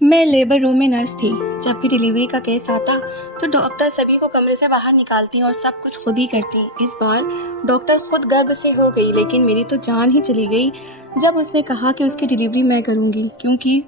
मैं labour room में nurse थी। जब भी डिलीवरी का केस आता तो डॉक्टर सभी को कमरे से बाहर निकालती और सब कुछ खुद ही करती। इस बार डॉक्टर खुद गर्भ से हो गई, लेकिन मेरी तो जान ही चली गई जब उसने कहा कि उसकी डिलीवरी मैं करूंगी, क्योंकि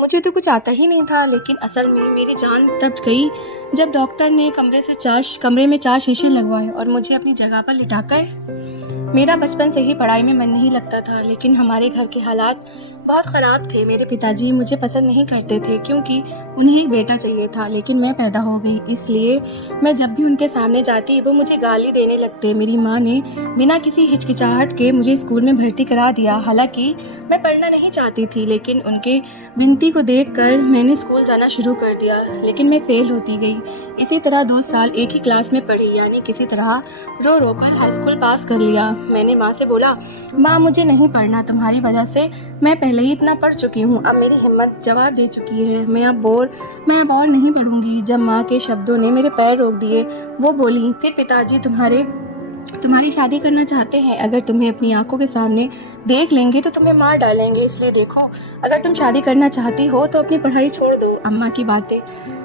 मुझे तो कुछ आता ही नहीं था। लेकिन असल में मेरी जान तब गई जब डॉक्टर ने कमरे में 4 शीशे लगवाए और मुझे अपनी जगह पर लिटाकर। मेरा बचपन से ही पढ़ाई में मन नहीं लगता था, लेकिन हमारे घर के हालात बहुत ख़राब थे। मेरे पिताजी मुझे पसंद नहीं करते थे क्योंकि उन्हें एक बेटा चाहिए था, लेकिन मैं पैदा हो गई, इसलिए मैं जब भी उनके सामने जाती वो मुझे गाली देने लगते। मेरी माँ ने बिना किसी हिचकिचाहट के मुझे स्कूल में भर्ती करा दिया। हालांकि मैं पढ़ना नहीं चाहती थी, लेकिन उनके विनती को देखकर मैंने स्कूल जाना शुरू कर दिया, लेकिन मैं फेल होती गई। इसी तरह 2 साल एक ही क्लास में पढ़ी, यानी किसी तरह रो रो कर हाई स्कूल पास कर लिया। मैंने माँ से बोला, माँ मुझे नहीं पढ़ना, तुम्हारी वजह से मैं पहले ही इतना पढ़ चुकी हूँ। अब मेरी हिम्मत जवाब दे चुकी है, मैं अब और नहीं पढ़ूंगी। जब माँ के शब्दों ने मेरे पैर रोक दिए, वो बोली, फिर पिताजी तुम्हारी शादी करना चाहते हैं। अगर तुम्हें अपनी आंखों के सामने देख लेंगे तो तुम्हें मार डालेंगे, इसलिए देखो, अगर तुम शादी करना चाहती हो तो अपनी पढ़ाई छोड़ दो।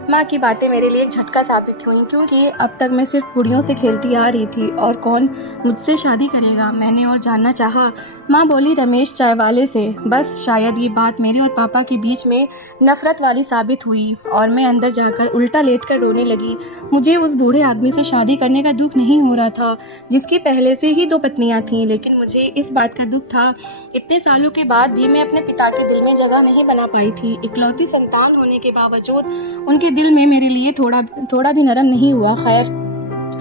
माँ की बातें मेरे लिए एक झटका साबित हुई, क्योंकि अब तक मैं सिर्फ कुड़ियों से खेलती आ रही थी और कौन मुझसे शादी करेगा, मैंने और जानना चाहा। माँ बोली, रमेश चाय वाले से। बस शायद ये बात मेरे और पापा के बीच में नफरत वाली साबित हुई और मैं अंदर जाकर उल्टा लेटकर रोने लगी। मुझे उस बूढ़े आदमी से शादी करने का दुख नहीं हो रहा था जिसकी पहले से ही 2 पत्नियां थीं, लेकिन मुझे इस बात का दुख था इतने सालों के बाद भी मैं अपने पिता के दिल में जगह नहीं बना पाई थी। इकलौती संतान होने के बावजूद उनके दिल में मेरे लिए थोड़ा भी नरम नहीं हुआ। खैर,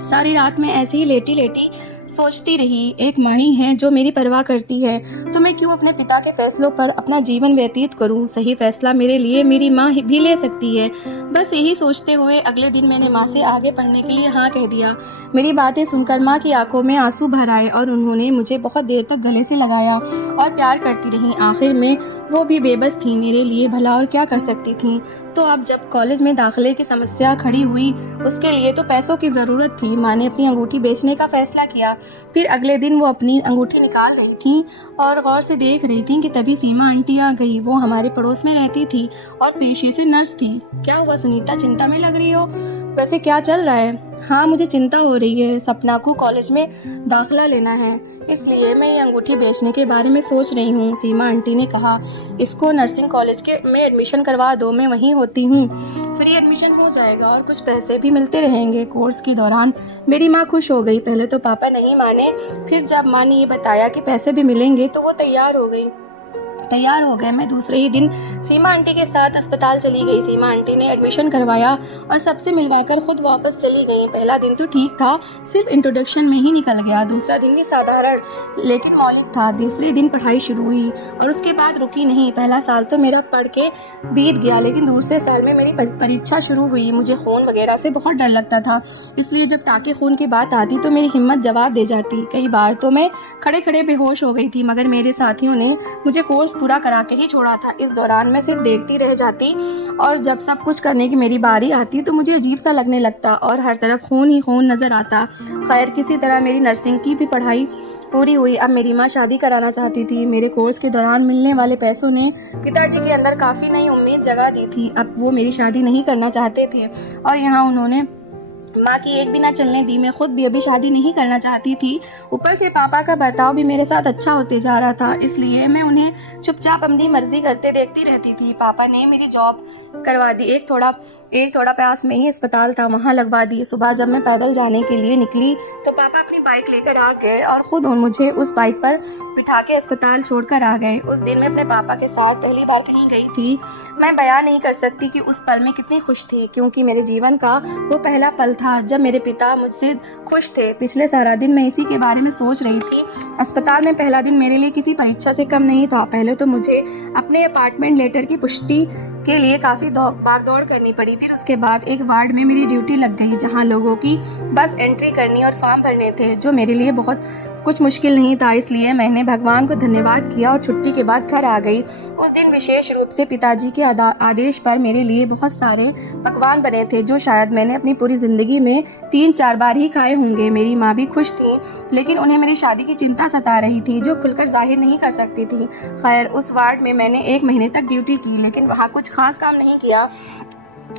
सारी रात मैं ऐसे ही लेटी लेटी सोचती रही, एक माँ ही है जो मेरी परवाह करती है, तो मैं क्यों अपने पिता के फैसलों पर अपना जीवन व्यतीत करूं। सही फैसला मेरे लिए मेरी माँ भी ले सकती है। बस यही सोचते हुए अगले दिन मैंने माँ से आगे पढ़ने के लिए हाँ कह दिया। मेरी बातें सुनकर माँ की आंखों में आंसू भर आए और उन्होंने मुझे बहुत देर तक गले से लगाया और प्यार करती रहीं। आखिर में वो भी बेबस थी, मेरे लिए भला और क्या कर सकती थी। तो अब जब कॉलेज में दाखिले की समस्या खड़ी हुई, उसके लिए तो पैसों की ज़रूरत थी। माँ ने अपनी अंगूठी बेचने का फैसला किया। फिर अगले दिन वो अपनी अंगूठी निकाल रही थी और गौर से देख रही थी कि तभी सीमा आंटी आ गई। वो हमारे पड़ोस में रहती थी और पेशे से नर्स थी। क्या हुआ सुनीता, चिंता में लग रही हो? वैसे क्या चल रहा है? हाँ, मुझे चिंता हो रही है। सपना को कॉलेज में दाखिला लेना है, इसलिए मैं ये अंगूठी बेचने के बारे में सोच रही हूँ। सीमा आंटी ने कहा, इसको नर्सिंग कॉलेज में एडमिशन करवा दो, मैं वहीं होती हूँ। फ्री एडमिशन हो जाएगा और कुछ पैसे भी मिलते रहेंगे। कोर्स के दौरान मेरी माँ खुश हो गई। पहले तो पापा नहीं माने, फिर जब माँ ने ये बताया कि पैसे भी मिलेंगे तो वो तैयार हो गए। मैं दूसरे ही दिन सीमा आंटी के साथ अस्पताल चली गई। सीमा आंटी ने एडमिशन करवाया और सबसे मिलवाकर खुद वापस चली गई। पहला दिन तो ठीक था, सिर्फ इंट्रोडक्शन में ही निकल गया। दूसरा दिन भी साधारण लेकिन मौलिक था। तीसरे दिन पढ़ाई शुरू हुई और उसके बाद रुकी नहीं। पहला साल तो मेरा पढ़ के बीत गया, लेकिन दूसरे साल में मेरी परीक्षा शुरू हुई। मुझे खून वगैरह से बहुत डर लगता था, इसलिए जब टाँके खून की बात आती तो मेरी हिम्मत जवाब दे जाती। कई बार तो मैं खड़े खड़े बेहोश हो गई थी, मगर मेरे साथियों ने मुझे कोर्स पूरा करा के ही छोड़ा था। इस दौरान मैं सिर्फ देखती रह जाती और जब सब कुछ करने की मेरी बारी आती तो मुझे अजीब सा लगने लगता और हर तरफ खून ही खून नजर आता। खैर, किसी तरह मेरी नर्सिंग की भी पढ़ाई पूरी हुई। अब मेरी माँ शादी कराना चाहती थी। मेरे कोर्स के दौरान मिलने वाले पैसों ने पिताजी के अंदर काफ़ी नई उम्मीद जगा दी थी। अब वो मेरी शादी नहीं करना चाहते थे और यहाँ उन्होंने माँ की एक भी ना चलने दी। मैं खुद भी अभी शादी नहीं करना चाहती थी। ऊपर से पापा का बर्ताव भी मेरे साथ अच्छा होते जा रहा था, इसलिए मैं उन्हें चुपचाप अपनी मर्जी करते देखती रहती थी। पापा ने मेरी जॉब करवा दी। एक थोड़ा पास में ही अस्पताल था, वहाँ लगवा दी। सुबह जब मैं पैदल जाने के लिए निकली तो पापा अपनी बाइक लेकर आ गए और खुद मुझे उस बाइक पर बिठा के अस्पताल छोड़कर आ गए। उस दिन मैं अपने पापा के साथ पहली बार कहीं गई थी। मैं बयान नहीं कर सकती कि उस पल में कितनी खुश थी, क्योंकि मेरे जीवन का वो पहला पल था जब मेरे पिता मुझसे खुश थे। पिछले सारा दिन मैं इसी के बारे में सोच रही थी। अस्पताल में पहला दिन मेरे लिए किसी परीक्षा से कम नहीं था। पहले तो मुझे अपने अपार्टमेंट लेटर की पुष्टि के लिए काफ़ी भागदौड़ करनी पड़ी। फिर उसके बाद एक वार्ड में मेरी ड्यूटी लग गई, जहां लोगों की बस एंट्री करनी और फॉर्म भरने थे, जो मेरे लिए बहुत कुछ मुश्किल नहीं था, इसलिए मैंने भगवान को धन्यवाद किया और छुट्टी के बाद घर आ गई। उस दिन विशेष रूप से पिताजी के आदेश पर मेरे लिए बहुत सारे पकवान बने थे जो शायद मैंने अपनी पूरी ज़िंदगी में 3-4 बार ही खाए होंगे। मेरी माँ भी खुश थी, लेकिन उन्हें मेरी शादी की चिंता सता रही थी जो खुलकर जाहिर नहीं कर सकती थी। खैर, उस वार्ड में मैंने 1 महीने तक ड्यूटी की, लेकिन वहाँ कुछ खास काम नहीं किया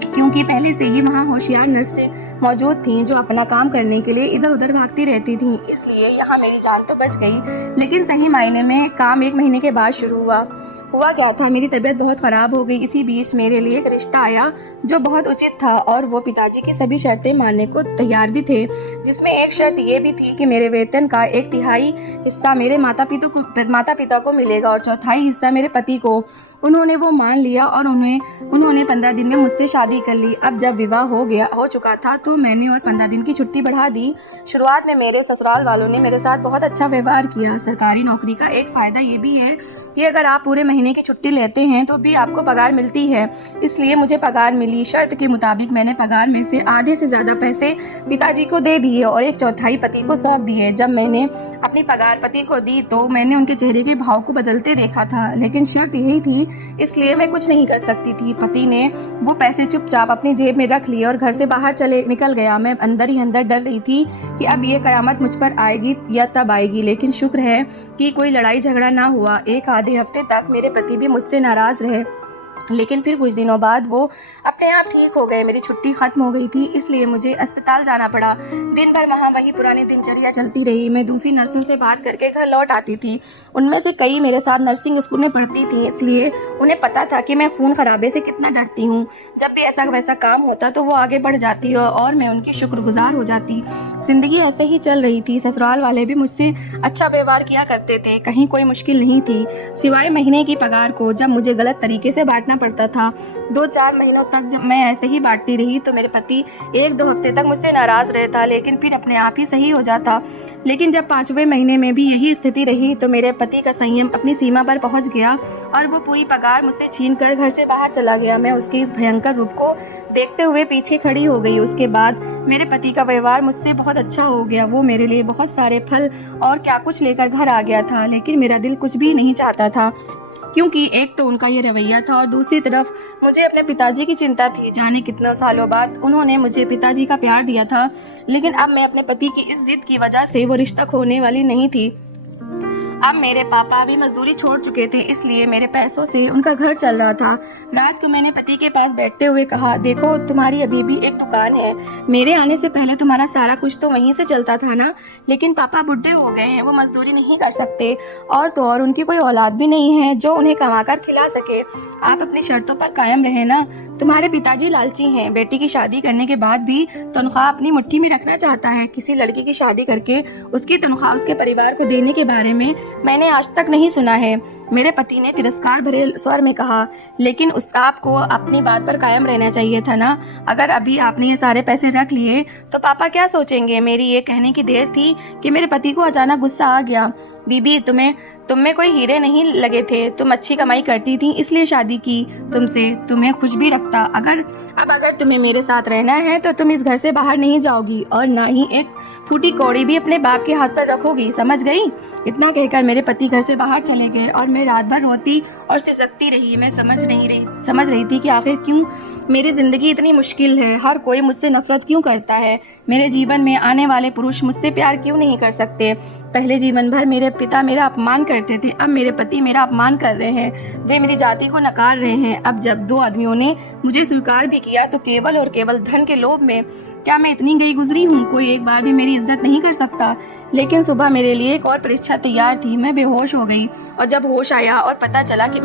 क्योंकि पहले से ही वहाँ होशियार नर्सें मौजूद थीं जो अपना काम करने के लिए इधर उधर भागती रहती थीं। इसलिए यहाँ मेरी जान तो बच गई, लेकिन सही मायने में काम 1 महीने के बाद शुरू हुआ क्या था, मेरी तबीयत बहुत ख़राब हो गई। इसी बीच मेरे लिए एक रिश्ता आया जो बहुत उचित था और वो पिताजी की सभी शर्तें मानने को तैयार भी थे, जिसमें एक शर्त ये भी थी कि मेरे वेतन का 1/3 हिस्सा मेरे माता पिता को मिलेगा और 1/4 हिस्सा मेरे पति को। उन्होंने वो मान लिया और उन्होंने 15 दिन में मुझसे शादी कर ली। अब जब विवाह हो चुका था तो मैंने और 15 दिन की छुट्टी बढ़ा दी। शुरुआत में मेरे ससुराल वालों ने मेरे साथ बहुत अच्छा व्यवहार किया। सरकारी नौकरी का एक फ़ायदा ये भी है कि अगर आप पूरे महीने की छुट्टी लेते हैं तो भी आपको पगार मिलती है, इसलिए मुझे पगार मिली। शर्त के मुताबिक मैंने पगार में से आधे से ज़्यादा पैसे पिताजी को दे दिए और 1/4 पति को सौंप दिए। जब मैंने अपनी पगार पति को दी तो मैंने उनके चेहरे के भाव को बदलते देखा था, लेकिन शर्त यही थी, इसलिए मैं कुछ नहीं कर सकती थी। पति ने वो पैसे चुपचाप अपनी जेब में रख लिए और घर से बाहर निकल गया। मैं अंदर ही अंदर डर रही थी कि अब ये कयामत मुझ पर आएगी या तब आएगी, लेकिन शुक्र है कि कोई लड़ाई झगड़ा ना हुआ। एक आधे हफ्ते तक मेरे पति भी मुझसे नाराज़ रहे, लेकिन फिर कुछ दिनों बाद वो अपने आप ठीक हो गए। मेरी छुट्टी ख़त्म हो गई थी, इसलिए मुझे अस्पताल जाना पड़ा। दिन भर वहाँ वही पुरानी दिनचर्या चलती रही। मैं दूसरी नर्सों से बात करके घर लौट आती थी। उनमें से कई मेरे साथ नर्सिंग स्कूल में पढ़ती थी, इसलिए उन्हें पता था कि मैं खून खराबे से कितना डरती हूँ। जब भी ऐसा वैसा काम होता तो वो आगे बढ़ जाती और मैं उनकी शुक्रगुजार हो जाती। ज़िंदगी ऐसे ही चल रही थी। ससुराल वाले भी मुझसे अच्छा व्यवहार किया करते थे, कहीं कोई मुश्किल नहीं थी, सिवाय महीने की पगार को जब मुझे गलत तरीके से बांटना पड़ता था। 2-4 महीनों तक जब मैं ऐसे ही बांटती रही तो मेरे पति 1-2 हफ्ते तक मुझसे नाराज़ रहता, लेकिन फिर अपने आप ही सही हो जाता। लेकिन जब 5वें महीने में भी यही स्थिति रही तो मेरे पति का संयम अपनी सीमा पर पहुंच गया और वो पूरी पगार मुझसे छीनकर घर से बाहर चला गया। मैं उसके इस भयंकर रूप को देखते हुए पीछे खड़ी हो गई। उसके बाद मेरे पति का व्यवहार मुझसे बहुत अच्छा हो गया। वो मेरे लिए बहुत सारे फल और क्या कुछ लेकर घर आ गया था, लेकिन मेरा दिल कुछ भी नहीं चाहता था, क्योंकि एक तो उनका ये रवैया था और दूसरी तरफ मुझे अपने पिताजी की चिंता थी। जाने कितने सालों बाद उन्होंने मुझे पिताजी का प्यार दिया था, लेकिन अब मैं अपने पति की इस जिद की वजह से वो रिश्ता खोने वाली नहीं थी। अब मेरे पापा भी मजदूरी छोड़ चुके थे, इसलिए मेरे पैसों से उनका घर चल रहा था। रात को मैंने पति के पास बैठते हुए कहा, देखो तुम्हारी अभी भी एक दुकान है, मेरे आने से पहले तुम्हारा सारा कुछ तो वहीं से चलता था ना, लेकिन पापा बुढ़े हो गए हैं, वो मजदूरी नहीं कर सकते और तो और उनकी कोई औलाद भी नहीं है जो उन्हें कमाकर खिला सके। आप अपनी शर्तों पर कायम रहे ना। तुम्हारे पिताजी लालची हैं, बेटी की शादी करने के बाद भी तनख्वाह अपनी मुट्ठी में रखना चाहता है। किसी लड़की की शादी करके उसकी तनख्वाह उसके परिवार को देने के बारे में मैंने आज तक नहीं सुना है। मेरे पति ने तिरस्कार भरे स्वर में कहा, लेकिन आपको अपनी बात पर कायम रहना चाहिए था ना। अगर अभी आपने ये सारे पैसे रख लिए तो पापा क्या सोचेंगे। मेरी ये कहने की देर थी कि मेरे पति को अचानक गुस्सा आ गया। बीबी, तुम में कोई हीरे नहीं लगे थे, तुम अच्छी कमाई करती थी इसलिए शादी की तुमसे, तुम्हें खुश भी रखता। अगर तुम्हें मेरे साथ रहना है तो तुम इस घर से बाहर नहीं जाओगी और ना ही एक फूटी कौड़ी भी अपने बाप के हाथ पर रखोगी, समझ गई। इतना कहकर मेरे पति घर से बाहर चले गए और मैं रात भर रोती और सिसकती रही। मैं समझ रही थी कि आखिर क्यों मेरी ज़िंदगी इतनी मुश्किल है, हर कोई मुझसे नफरत क्यों करता है, मेरे जीवन में आने वाले पुरुष मुझसे प्यार क्यों नहीं कर सकते। पहले जीवन भर मेरे पिता मेरा अपमान करते थे, अब मेरे पति मेरा अपमान कर रहे हैं, वे मेरी जाति को नकार रहे हैं। अब जब 2 आदमियों ने मुझे स्वीकार भी किया तो केवल और केवल धन के लोभ में। क्या मैं इतनी गई गुजरी हूँ, कोई एक बार भी मेरी इज्जत नहीं कर सकता। लेकिन सुबह मेरे लिए एक और परीक्षा तैयार थी। मैं बेहोश हो गई और जब होश आया और पता चला कि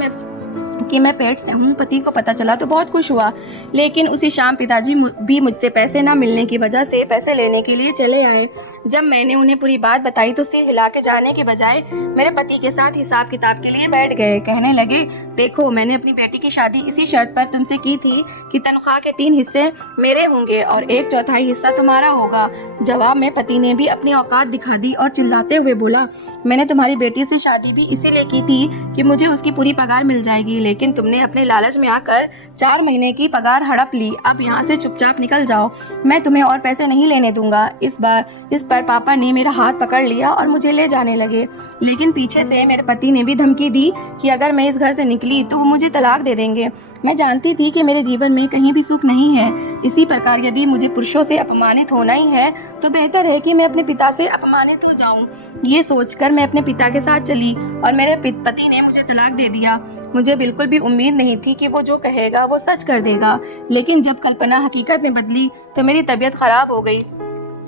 मैं पेट से हूँ, पति को पता चला तो बहुत खुश हुआ। लेकिन उसी शाम पिताजी भी मुझसे पैसे ना मिलने की वजह से पैसे लेने के लिए चले आए। जब मैंने उन्हें पूरी बात बताई तो सिर हिला के जाने के बजाय मेरे पति के साथ हिसाब किताब के लिए बैठ गए। कहने लगे, देखो मैंने अपनी बेटी की शादी इसी शर्त पर तुमसे की थी कि तनख्वाह के 3 हिस्से मेरे होंगे और 1/4 हिस्सा तुम्हारा होगा। जवाब में पति ने भी अपनी औकात दिखा दी और चिल्लाते हुए बोला, मैंने तुम्हारी बेटी से शादी भी इसीलिए की थी कि मुझे उसकी पूरी पगार मिल जाएगी, लेकिन तुमने अपने लालच में आकर 4 महीने की पगार हड़प ली। अब यहाँ से चुपचाप निकल जाओ, मैं तुम्हें और पैसे नहीं लेने दूंगा। इस पर पापा ने मेरा हाथ पकड़ लिया और मुझे ले जाने लगे, लेकिन पीछे से मेरे पति ने भी धमकी दी कि अगर मैं इस घर से निकली तो वो मुझे तलाक दे देंगे। मैं जानती थी कि मेरे जीवन में कहीं भी सुख नहीं है। इसी प्रकार यदि मुझे पुरुषों से अपमानित होना ही है तो बेहतर है कि मैं अपने पिता से अपमानित हो जाऊं। ये सोचकर मैं अपने पिता के साथ चली और मेरे पति ने मुझे तलाक दे दिया। मुझे बिल्कुल भी उम्मीद नहीं थी कि वो जो कहेगा वो सच कर देगा, लेकिन जब कल्पना हकीकत में बदली तो मेरी तबीयत खराब हो गई।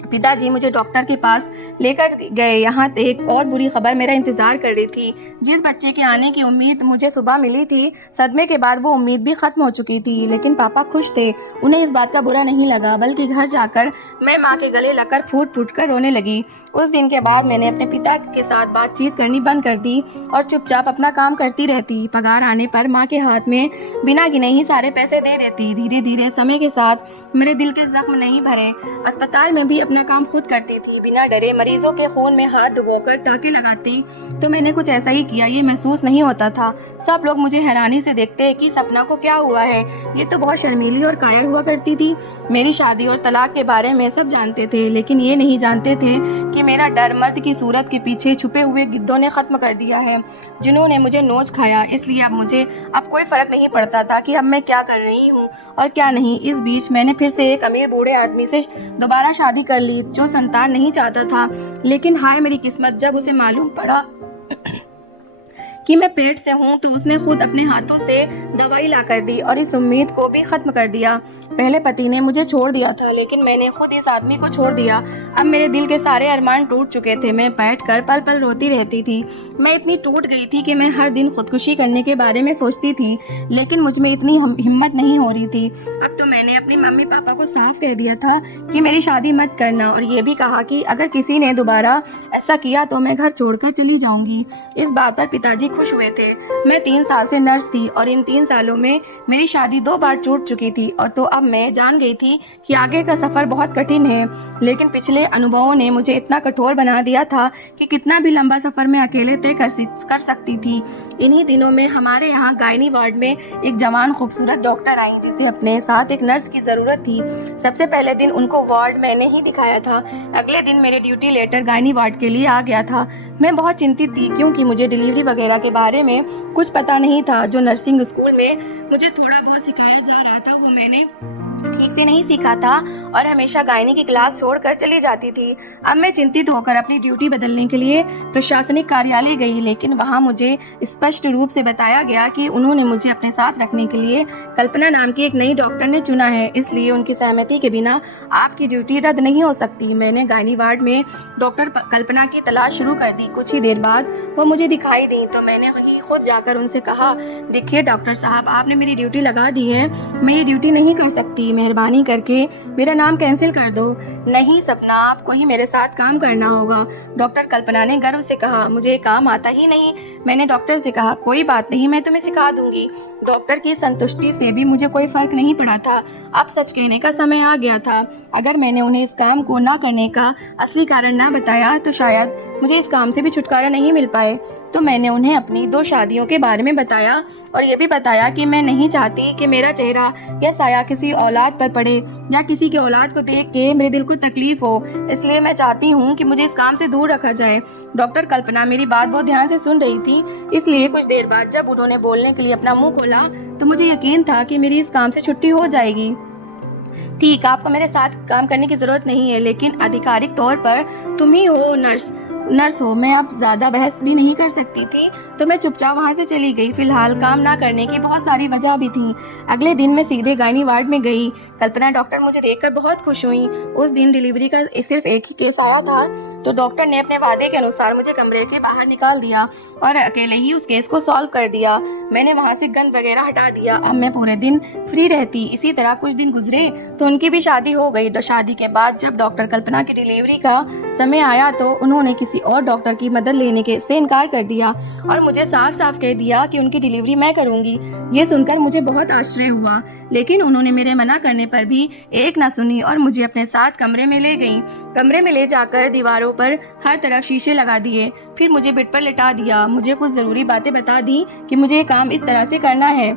पिताजी मुझे डॉक्टर के पास लेकर गए। यहाँ एक और बुरी खबर मेरा इंतजार कर रही थी। जिस बच्चे के आने की उम्मीद मुझे सुबह मिली थी, सदमे के बाद वो उम्मीद भी खत्म हो चुकी थी। लेकिन पापा खुश थे, उन्हें इस बात का बुरा नहीं लगा, बल्कि घर जाकर मैं माँ के गले लगकर फूट फूट कर रोने लगी। उस दिन के बाद मैंने अपने पिता के साथ बातचीत करनी बंद कर दी और चुपचाप अपना काम करती रहती। पगार आने पर माँ के हाथ में बिना गिने ही सारे पैसे दे देती। धीरे धीरे समय के साथ मेरे दिल के जख्म नहीं भरे। अस्पताल में भी अपना काम खुद करती थी, बिना डरे मरीजों के खून में हाथ डुबोकर टाँके लगाती। तो मैंने कुछ ऐसा ही किया, ये महसूस नहीं होता था। सब लोग मुझे हैरानी से देखते कि सपना को क्या हुआ है, ये तो बहुत शर्मीली और कायर हुआ करती थी। मेरी शादी और तलाक के बारे में सब जानते थे, लेकिन ये नहीं जानते थे कि मेरा डर मर्द की सूरत के पीछे छुपे हुए गिद्धों ने खत्म कर दिया है, जिन्होंने मुझे नोच खाया। इसलिए अब कोई फर्क नहीं पड़ता था कि अब मैं क्या कर रही हूँ और क्या नहीं। इस बीच मैंने फिर से एक अमीर बूढ़े आदमी से दोबारा शादी कर ली, जो संतान नहीं चाहता था। लेकिन हाय मेरी किस्मत, जब उसे मालूम पड़ा कि मैं पेट से हूँ तो उसने खुद अपने हाथों से दवाई ला कर दी और इस उम्मीद को भी खत्म कर दिया। पहले पति ने मुझे छोड़ दिया था, लेकिन मैंने खुद इस आदमी को छोड़ दिया। अब मेरे दिल के सारे अरमान टूट चुके थे। मैं बैठकर पल पल रोती रहती थी। मैं इतनी टूट गई थी कि मैं हर दिन खुदकुशी करने के बारे में सोचती थी, लेकिन मुझ में इतनी हिम्मत नहीं हो रही थी। अब तो मैंने अपने मम्मी पापा को साफ कह दिया था कि मेरी शादी मत करना, और ये भी कहा कि अगर किसी ने दोबारा ऐसा किया तो मैं घर छोड़कर चली जाऊंगी। इस बात पर पिताजी खुश हुए थे। मैं 3 साल से नर्स थी और इन 3 सालों में मेरी शादी 2 बार छूट चुकी थी, और तो अब मैं जान गई थी कि आगे का सफर बहुत कठिन है। लेकिन पिछले अनुभवों ने मुझे इतना कठोर बना दिया था कि कितना भी लंबा सफर मैं अकेले तय कर सकती थी। इन्हीं दिनों में हमारे यहाँ गायनी वार्ड में एक जवान खूबसूरत डॉक्टर आई, जिसे अपने साथ एक नर्स की जरूरत थी। सबसे पहले दिन उनको वार्ड मैंने ही दिखाया था। अगले दिन मेरे ड्यूटी लेटर गायनी वार्ड के लिए आ गया था। मैं बहुत चिंतित थी, क्योंकि मुझे डिलीवरी वगैरह के बारे में कुछ पता नहीं था। जो नर्सिंग स्कूल में मुझे थोड़ा बहुत सिखाया जा रहा था वो मैंने ठीक से नहीं सीखा था और हमेशा गायनी की क्लास छोड़कर चली जाती थी। अब मैं चिंतित होकर अपनी ड्यूटी बदलने के लिए प्रशासनिक कार्यालय गई, लेकिन वहां मुझे स्पष्ट रूप से बताया गया कि उन्होंने मुझे अपने साथ रखने के लिए कल्पना नाम की एक नई डॉक्टर ने चुना है, इसलिए उनकी सहमति के बिना आपकी ड्यूटी रद्द नहीं हो सकती। मैंने गायनी वार्ड में डॉक्टर कल्पना की तलाश शुरू कर दी। कुछ ही देर बाद वो मुझे दिखाई दी तो मैंने वहीं खुद जाकर उनसे कहा, देखिए डॉक्टर साहब, आपने मेरी ड्यूटी लगा दी है, मैं ये ड्यूटी नहीं कर सकती, मेहरबानी करके मेरा नाम कैंसिल कर दो। नहीं सपना, आपको ही मेरे साथ काम करना होगा, डॉक्टर कल्पना ने गर्व से कहा। मुझे काम आता ही नहीं, मैंने डॉक्टर से कहा। कोई बात नहीं, मैं तुम्हें सिखा दूंगी। डॉक्टर की संतुष्टि से भी मुझे कोई फर्क नहीं पड़ा था। अब सच कहने का समय आ गया था। अगर मैंने उन्हें इस काम को ना करने का असली कारण ना बताया तो शायद मुझे इस काम से भी छुटकारा नहीं मिल पाए। तो मैंने उन्हें अपनी 2 शादियों के बारे में बताया और ये भी बताया कि मैं नहीं चाहती कि मेरा चेहरा या साया किसी औलाद पर पड़े या किसी की औलाद को देख के मेरे दिल को तकलीफ हो, इसलिए मैं चाहती हूँ कि मुझे इस काम से दूर रखा जाए। डॉक्टर कल्पना मेरी बात बहुत ध्यान से सुन रही थी, इसलिए कुछ देर बाद जब उन्होंने बोलने के लिए अपना मुंह खोला तो मुझे यकीन था कि मेरी इस काम से छुट्टी हो जाएगी। ठीक, आपको मेरे साथ काम करने की जरूरत नहीं है, लेकिन आधिकारिक तौर पर तुम ही हो नर्स हो। मैं अब ज्यादा बहस भी नहीं कर सकती थी, तो मैं चुपचाप वहां से चली गई। फिलहाल काम ना करने की बहुत सारी वजह भी थी। अगले दिन मैं सीधे गायनी वार्ड में गई। कल्पना डॉक्टर मुझे देखकर बहुत खुश हुई। उस दिन डिलीवरी का सिर्फ एक ही केस आया था, तो डॉक्टर ने अपने वादे के अनुसार मुझे कमरे के बाहर निकाल दिया और अकेले ही उस केस को सॉल्व कर दिया। मैंने वहां से गंद वगैरह हटा दिया। अब मैं पूरे दिन फ्री रहती। इसी तरह कुछ दिन गुजरे तो उनकी भी शादी हो गई। शादी के बाद जब डॉक्टर कल्पना की डिलीवरी का समय आया तो उन्होंने किसी और डॉक्टर की मदद लेने से इनकार कर दिया और मुझे साफ साफ कह दिया कि उनकी डिलीवरी मैं करूंगी। ये सुनकर मुझे बहुत आश्चर्य हुआ, लेकिन उन्होंने मेरे मना करने पर भी एक न सुनी और मुझे अपने साथ कमरे में ले गई। कमरे में ले जाकर दीवारों पर हर तरफ शीशे लगा दिए। फिर मुझे बेड पर लिटा दिया। मुझे कुछ ज़रूरी बातें बता दी कि मुझे ये काम इस तरह से करना है।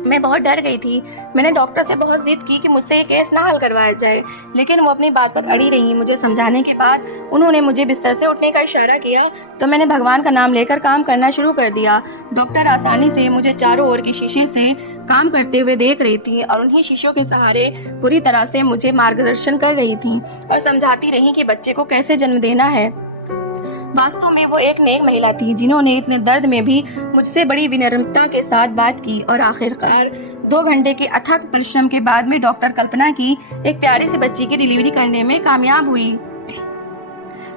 मैं बहुत डर गई थी। मैंने डॉक्टर से बहुत जिद की कि मुझसे ये केस ना हल करवाया जाए, लेकिन वो अपनी बात पर अड़ी रही। मुझे समझाने के बाद उन्होंने मुझे बिस्तर से उठने का इशारा किया तो मैंने भगवान का नाम लेकर काम करना शुरू कर दिया। डॉक्टर आसानी से मुझे चारों ओर के शीशे से काम करते हुए देख रही थी और उन्हीं शीशों के सहारे पूरी तरह से मुझे मार्गदर्शन कर रही थी और समझाती रही कि बच्चे को कैसे जन्म देना है। वास्तव में वो एक नेक महिला थी जिन्होंने इतने दर्द में भी मुझसे बड़ी विनम्रता के साथ बात की और आखिरकार 2 घंटे के अथक परिश्रम के बाद में डॉक्टर कल्पना की एक प्यारी सी बच्ची की डिलीवरी करने में कामयाब हुई।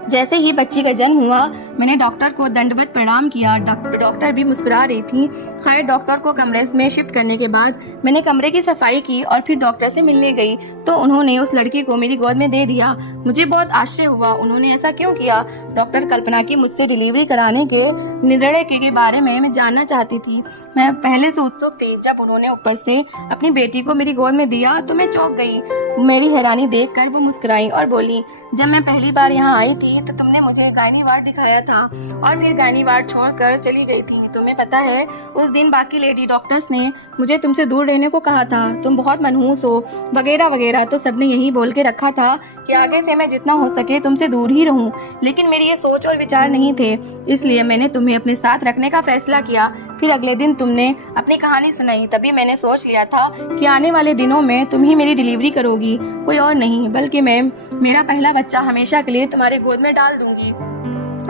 जैसे ही बच्ची का जन्म हुआ मैंने डॉक्टर को दंडवत प्रणाम किया। डॉक्टर भी मुस्कुरा रही थी। खैर, डॉक्टर को कमरे में शिफ्ट करने के बाद मैंने कमरे की सफाई की और फिर डॉक्टर से मिलने गई तो उन्होंने उस लड़की को मेरी गोद में दे दिया। मुझे बहुत आश्चर्य हुआ, उन्होंने ऐसा क्यों किया? डॉक्टर कल्पना की मुझसे डिलीवरी कराने के निर्णय के बारे में मैं जानना चाहती थी। मैं पहले से उत्सुक थी। जब उन्होंने ऊपर से अपनी बेटी को मेरी गोद में दिया तो मैं चौंक गई। मेरी हैरानी देखकर वो मुस्कुराई और बोली, जब मैं पहली बार यहाँ आई थी तो तुमने मुझे गायनी वार्ड दिखाया था और फिर गायनी वार्ड छोड़कर चली गई थी। तुम्हें पता है, उस दिन बाकी लेडी डॉक्टर्स ने मुझे तुमसे दूर रहने को कहा था, तुम बहुत मनहूस हो वगैरह वगैरह। तो सबने यही बोल के रखा था कि आगे से मैं जितना हो सके तुमसे दूर ही रहूं, लेकिन मेरी ये सोच और विचार नहीं थे, इसलिए मैंने तुम्हें अपने साथ रखने का फैसला किया। फिर अगले दिन तुमने अपनी कहानी सुनाई, तभी मैंने सोच लिया था कि आने वाले दिनों में तुम ही मेरी डिलीवरी करोगी, कोई और नहीं, बल्कि मैं मेरा पहला बच्चा हमेशा के लिए तुम्हारे गोद में डाल दूंगी।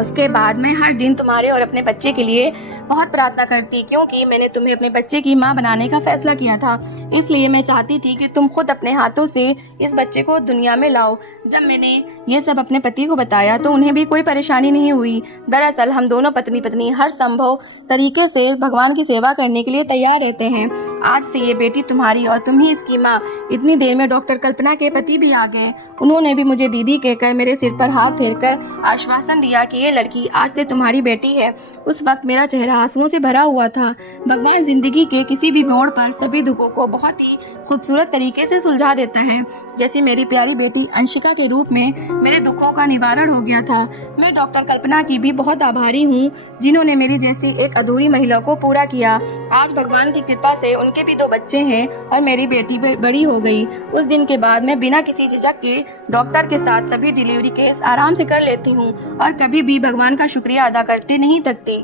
उसके बाद मैं हर दिन तुम्हारे और अपने बच्चे के लिए बहुत प्रार्थना करती, क्योंकि मैंने तुम्हें अपने बच्चे की मां बनाने का फैसला किया था। इसलिए मैं चाहती थी कि तुम खुद अपने हाथों से इस बच्चे को दुनिया में लाओ। जब मैंने ये सब अपने पति को बताया तो उन्हें भी कोई परेशानी नहीं हुई। दरअसल हम दोनों पत्नी पत्नी हर संभव तरीके से भगवान की सेवा करने के लिए तैयार रहते हैं। आज से ये बेटी तुम्हारी और तुम ही इसकी माँ। इतनी देर में डॉक्टर कल्पना के पति भी आ गए। उन्होंने भी मुझे दीदी कहकर मेरे सिर पर हाथ फेरकर आश्वासन दिया कि ये लड़की आज से तुम्हारी बेटी है। उस वक्त मेरा चेहरा आंसुओं से भरा हुआ था। भगवान जिंदगी के किसी भी मोड़ पर सभी दुखों को बहुत ही खूबसूरत तरीके से सुलझा देता है। जैसे मेरी प्यारी बेटी अंशिका के रूप में मेरे दुखों का निवारण हो गया था। मैं डॉक्टर कल्पना की भी बहुत आभारी हूँ, जिन्होंने मेरी जैसी एक अधूरी महिला को पूरा किया। आज भगवान की कृपा से उनके भी 2 बच्चे हैं और मेरी बेटी बड़ी हो गई। उस दिन के बाद मैं बिना किसी झिझक के डॉक्टर के साथ सभी डिलीवरी केस आराम से कर लेती हूँ और कभी भी भगवान का शुक्रिया अदा करते नहीं थकती।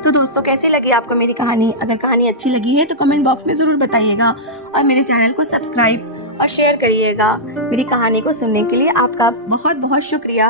तो दोस्तों, कैसी लगी आपको मेरी कहानी? अगर कहानी अच्छी लगी है तो कमेंट बॉक्स में ज़रूर बताइएगा और मेरे चैनल को सब्सक्राइब और शेयर करिएगा। मेरी कहानी को सुनने के लिए आपका बहुत बहुत शुक्रिया।